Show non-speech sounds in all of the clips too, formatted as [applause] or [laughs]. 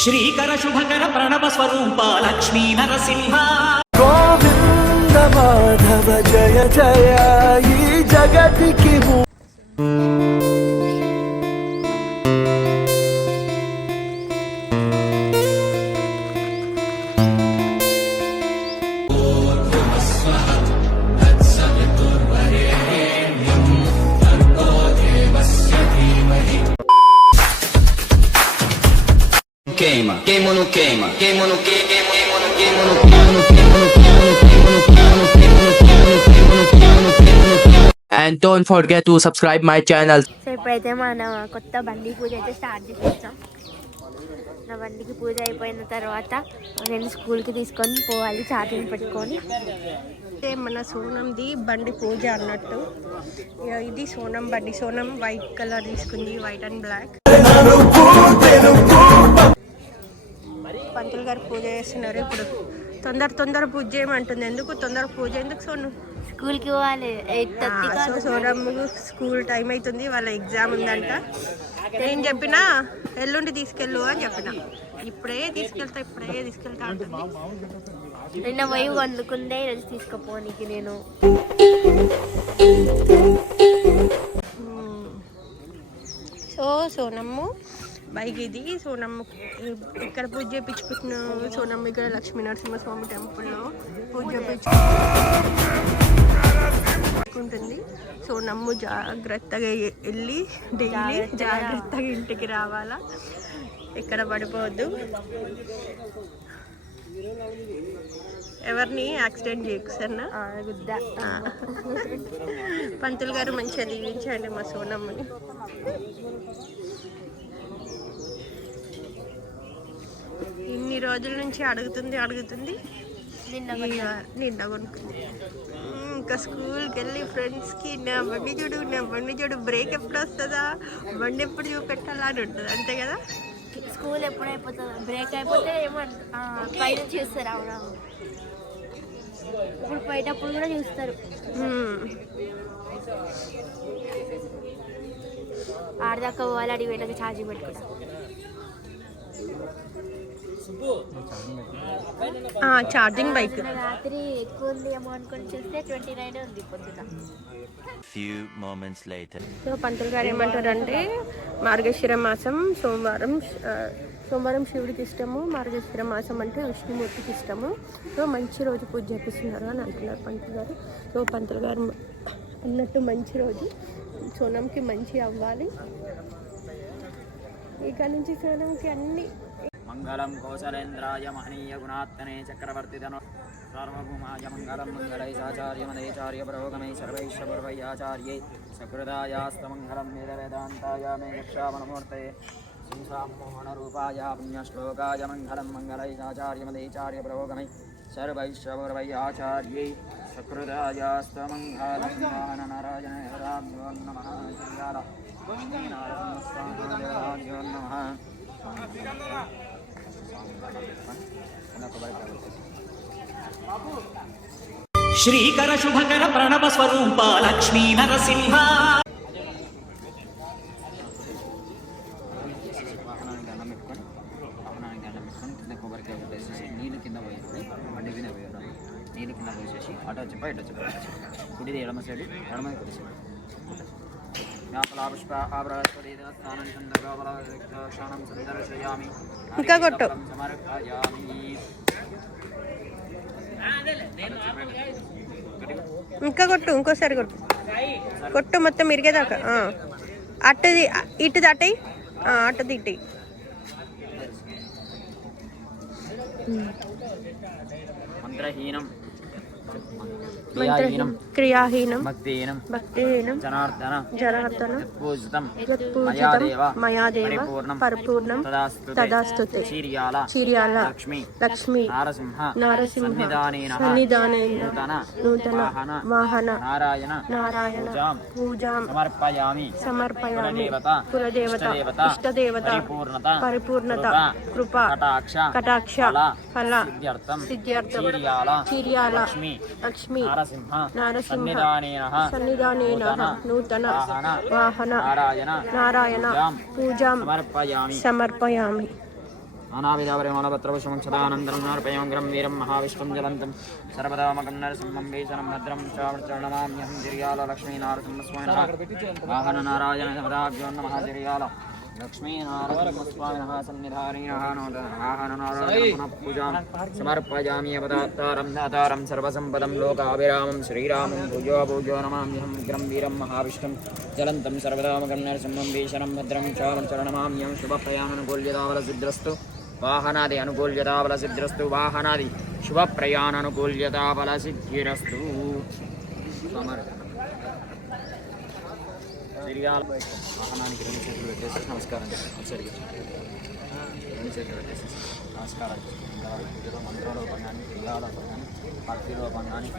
శ్రీకర శుభకర ప్రణవ స్వరూప లక్ష్మీ నరసింహ. గోవింద మాధవ జయ జయ ఈ జగతికి queima, queima no queima, queima no queima, queima no queima no queima no queima no queima no queima no queima no queima no queima no queima no queima no queima no queima And don't forget to subscribe my channel. So ఇప్పుడైతే మన కొత్త బండి పూజ అయితే start చేసేస్తాం నా బండికి పూజ అయిపోయిన తర్వాత నేను స్కూల్కి తీసుకొని పోవాలి ఛార్జింగ్ పెట్టుకొని అంటే మన సోనంది బండి పూజ అన్నట్టు ఇది సోనం బండి సోనం వైట్ కలర్ తీసుకుంది వైట్ అండ్ బ్లాక్ పంతులు గారు పూజ చేస్తున్నారు ఇప్పుడు. తొందర తొందర పూజ చేయమంటుంది. ఎందుకు తొందర పూజ? ఎందుకు సోను? స్కూల్కి పోవాలి. సో స్కూల్ టైం అవుతుంది వాళ్ళ ఎగ్జామ్ ఉందంట. నేను చెప్పినా ఎల్లుండి తీసుకెళ్ళు అని చెప్పిన. ఇప్పుడే తీసుకెళ్తా ఇప్పుడే తీసుకెళ్తా అంటుంది. నిన్న పోయి వండుకుందే ఈరోజు తీసుకుపోనీకి నేను. సో సోనమ్ము బైక్ ఇది సోనమ్మ ఇక్కడ పూజ చేయించుకుంటున్న సోనమ్మ ఇక్కడ లక్ష్మీ నరసింహస్వామి టెంపుల్లో పూజ చేయించుకుంటుంది. సోనమ్ము జాగ్రత్తగా వెళ్ళి డైలీ జాగ్రత్తగా ఇంటికి రావాలా. ఎక్కడ పడిపోవద్దు. ఎవరిని యాక్సిడెంట్ చేయకు సరేనా? ఆ, గుద్ద ఆ. పంతులు గారు మంచిగా దీవించండి మా సోనమ్మని. ఇన్ని రోజుల నుంచి అడుగుతుంది అడుగుతుంది. నిన్న కొనుక్కుంది. ఇంకా స్కూల్కి వెళ్ళి ఫ్రెండ్స్కి నా బండి చూడు నా బండి చూడు బ్రేక్ ఎప్పుడు వస్తుందా? బండి ఎప్పుడు చూపెట్టాలా? అని ఉంటుంది అంతే కదా? స్కూల్ ఎప్పుడు అయిపోతుంది బ్రేక్ అయిపోతే పైన చూస్తారు అవునా? ఇప్పుడు పోయేటప్పుడు కూడా చూస్తారు. ఆడదాకా పోవాలి అడిగి వెళ్ళక ఛార్జింగ్ పెట్టుకుంటా ఆ, ఛార్జింగ్ బైక్ రాత్రి ఎక్కువ ఉంది ఏమో అనుకొని చూస్తే ట్వంటీ నైన్ ఉంది పొద్దున. Few moments later. సో పంతులు గారు ఏమంటారంటే మార్గశిర మాసం సోమవారం సోమవారం శివుడికి ఇష్టము మార్గశిర మాసం అంటే విష్ణుమూర్తికి ఇష్టము. సో మంచి రోజు పూజ చేపిస్తున్నారు అని అంటున్నారు పంతులు గారు. సో పంతులు గారు అన్నట్టు మంచి రోజు. సోనంకి మంచి అవ్వాలి. ఇక నుంచి సోనంకి అన్ని మంగళం కౌశలేంద్రాయ మహనీయ గుణాత్మనే చక్రవర్తితను సార్వభౌమాయ మంగళం మంగళైశాచార్యమదైచార్య ప్రయోగమై పురోగమై సర్వైశ్వరవైయాచార్యై సకృదాయాస్తమంగళం వేదవేదాంతాయ మే యక్షావనమూర్తయే శ్రీసామోహనరూపాయ పుణ్యశ్లోకాయ మంగళం మంగళైశాచార్యమదైచార్య ప్రయోగమై పురోగమై సర్వైశ్వరవైయాచార్యై సకృదాయాస్తమంగళం నారాయణ హరాభ్యో నమః శ్రీయాల నారాయణ నమః శ్రీకర శుభకర ప్రణవ స్వరూప లక్ష్మీ నరసింహ. వాహనానికి దండం పెట్టుకొని వాహనానికి పెట్టుకొని కింద కొబ్బరికాయ నీళ్ళు కింద బండి మీద పోయడం నీళ్ళు కింద పోసేసి అటు వచ్చి ఇటు వచ్చి ఎడమ సైడ్ ఎడమ కుడి సైడ్ ఇంకా కొట్టు. ఇంకా కొట్టు ఇంకోసారి కొట్టు. కొట్టు మొత్తం ఇరిగేదాకా. అట్టది ఇటుది అట్టయి అట్టది ఇటు మంత్రహీనం. క్రియాహీనం క్రియాహీనం భక్తిహీనం భక్తిహీనం జనార్దన జనార్దన పూజితం మయాదేవ మయాదేవ పరిపూర్ణం తదాస్తుతే చీర్యాల చిర్యాల లక్ష్మి లక్ష్మి నారసింహ నారసింహ సన్నిధానేన సన్నిధానేన నూతన వాహన నారాయణ నారాయణ పూజాం పూజాం సమర్పయామి సమర్పయామి కులదేవత కులదేవత ఇష్టదేవత ఇష్టదేవత పరిపూర్ణత పరిపూర్ణత కృప, కటాక్ష కటాక్ష ఫల సిద్ధ్యర్థం సిద్ధ్యర్థం చీర్యాల చీర్యాల లక్ష్మి లక్ష్మి నారసింహ నారసింహ సన్నిధానేన సన్నిధానేన నూతన వాహన నారాయణ నారాయణ పూజాం సమర్పయామి. సమర్పయామి. నానావిధాపరిమళపత్రపుష్పంక్షదానందరం నార్పయోగ్రం వీరం మహావిష్ణుం జలంతం. సర్వదామకం నరసింహం భీషణం భద్రం చావచరణమామ్యహం జిర్యాల లక్ష్మీనారసింహస్వామినః వాహన నారాయణ సమదాభ్యో నమః జిర్యాల లక్ష్మీనారసింహస్వామినः సన్నిధారీణः వాహన పూజాం సమర్పయామి అవతారం దాతారం సర్వసంపదం లోకాభిరామం శ్రీరామం భుజో భుజో నమామ్యహం విగ్రం వీరం మహావిష్ణుం జలంతం సర్వదామగం నరసింహం భీషణం భద్రం చావచరణమామ్యం శుభప్రయాణనుకూల్యతావలసిద్రస్తు వాహనాది అనుకూల్యతావలసిద్రస్తు వాహనాది శుభప్రయాణనుకూల్యతావలసిద్ధిరస్తు సమర్పణ తిరిగాల. వాహనానికి రెండు చేతులు పెట్టేసి నమస్కారం చేస్తాం రెండు చేతులు పెట్టేసి నమస్కారం పూజలో మంత్రరూపం కానీ క్రియాలోపం కానీ భక్తి రూపం కానీ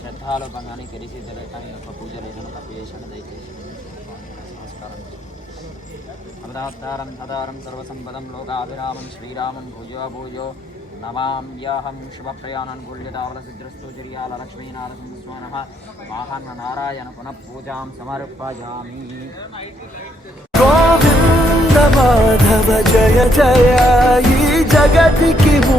శ్రద్ధాలోపం కానీ కెరిసిద్ధలే యొక్క పూజలు ఏదైనా తప్పు చేశాను. దయచేసి నమస్కారం అమరాధారం సదారం సర్వసంపదం లోకాభిరామం శ్రీరామం భుజో భూజో నమామ్యాహం శుభప్రయాణానుకూల్యతావలసిద్రస్తు జిర్యాల లక్ష్మీనారసింహస్వానः వాహన నారాయణ పునః పూజాం సమర్పయామి. గోవింద మాధవ జయ జయ ఈ జగతికి మూ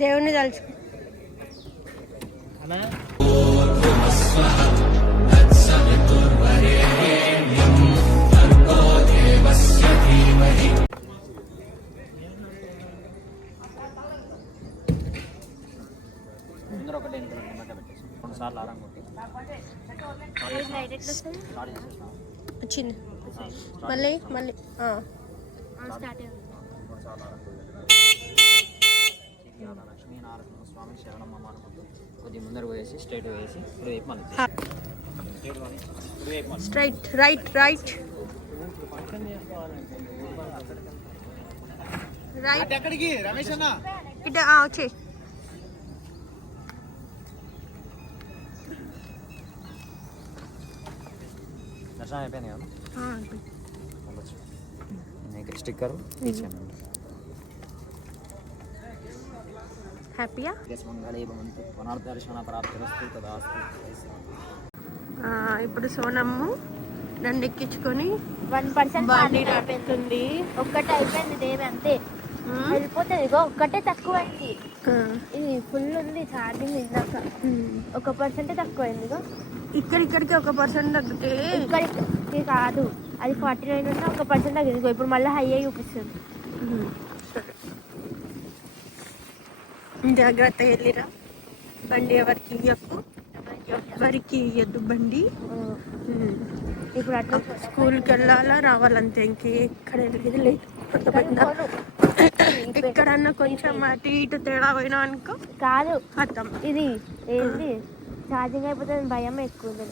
దేవుని తలుచుకో. ముందర ఒకటి ఎన్నికలు మధ్య పెట్టేసి రెండు సార్లు ఆరాం కొట్టి వచ్చింది. మళ్ళీ మళ్ళీ ఆ. స్టార్ట్ శరణం అమ్మ అనుకుంటూ ముందర ఇప్పుడు వైపు మళ్ళీ రైట్ రైట్ రైట్ ఎక్కడికి రమేష్ అన్న. ఇటు ఆ, దర్శనం అయిపోయింది కదా. మీకు స్టిక్కర్ హ్యాపీయా? ఇప్పుడు సోనమ్ము నన్ను ఎక్కించుకొని వన్ పర్సెంట్ బండి నడుపుతుంది ఒక్కటే అయిపోయింది దేవి అంతే. వెళ్ళిపోతుంది ఇగో ఒక్కటే తక్కువ అయింది ఇది ఫుల్ ఉంది ఛార్జింగ్ ఇందాక. ఒక పర్సెంటే తక్కువ అయింది ఇగో. ఇక్కడిక్కడికి ఒక పర్సెంట్ తగ్గితే ఇక్కడికి. కాదు. అది ఫార్టీ నైన్ ఉన్నా ఒక పర్సెంట్ తగ్గింది ఇప్పుడు మళ్ళీ హై అయ్యి చూపిస్తుంది. జాగ్రత్త వెళ్ళిరా. బండి ఎవరికి ఇయ్యకు? ఎవరికి ఇయ్యద్దు బండి. ఇప్పుడు అట్లా స్కూల్కి వెళ్ళాలా? రావాలంతే. ఇంకే ఎక్కడ వెళ్ళేది లేదు? [laughs] ఎక్కడన్నా కొంచెం అటు ఇటు తేడా పోయినా అనుకో కాదు. అర్థం. ఇది ఏంటి ఛార్జింగ్ అయిపోతుంది భయం ఎక్కువ ఉంది